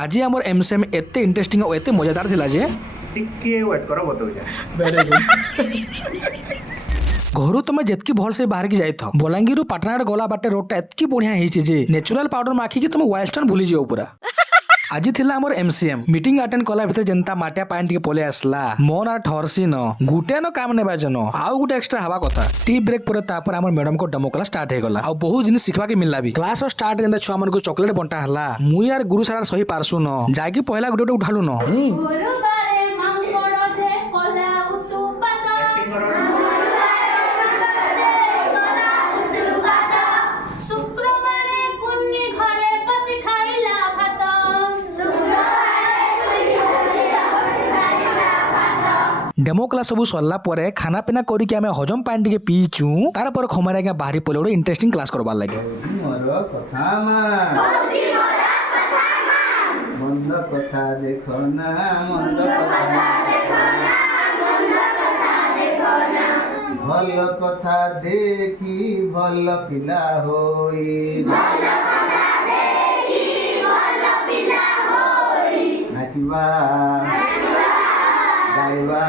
आज आमर एमसीएम एते इंटरेस्टिंग और एते मजेदार थिला जे टिके वेट करो बताऊँ वेरी गुड घर तुम जितकी भल से बाहर की जाई था बलांगीर पाटनागढ़ गला बाटे रोडटा एतकी बढ़िया होईची जे नेचुरल पाउडर माखी कि तुम वाइल्डस्टोन भूली जाओ पूरा आज थिला हमर एमसीएम मीटिंग अटेंड कला भितर जनता माटिया पानी टिके पले आसला मन आ ठरसी न गुटे न काम नेबा जन आउ गुटे एक्स्ट्रा हवा कथा टी ब्रेक पर तापर हमर मैडम को डेमो क्लास स्टार्ट हे गला आ बहुत जिनिस सिखबा के मिलला भी क्लास स्टार्ट गेंदा छुआ मन को चॉकलेट बंटा हला मुई यार गुरु सारा सही पारसु न जाकी पहला गुटे उठालु न डेमो क्लास सब सरला परे खाना पीना करी के हमें हजम पानी टिके पीचू तार पर खमारे आगे बाहरी पले गोटे इंटरेस्टिंग क्लास करबार लागे मंद कथा देखो ना भल कथा देखी भल पिला होई नाचिबा गाइबा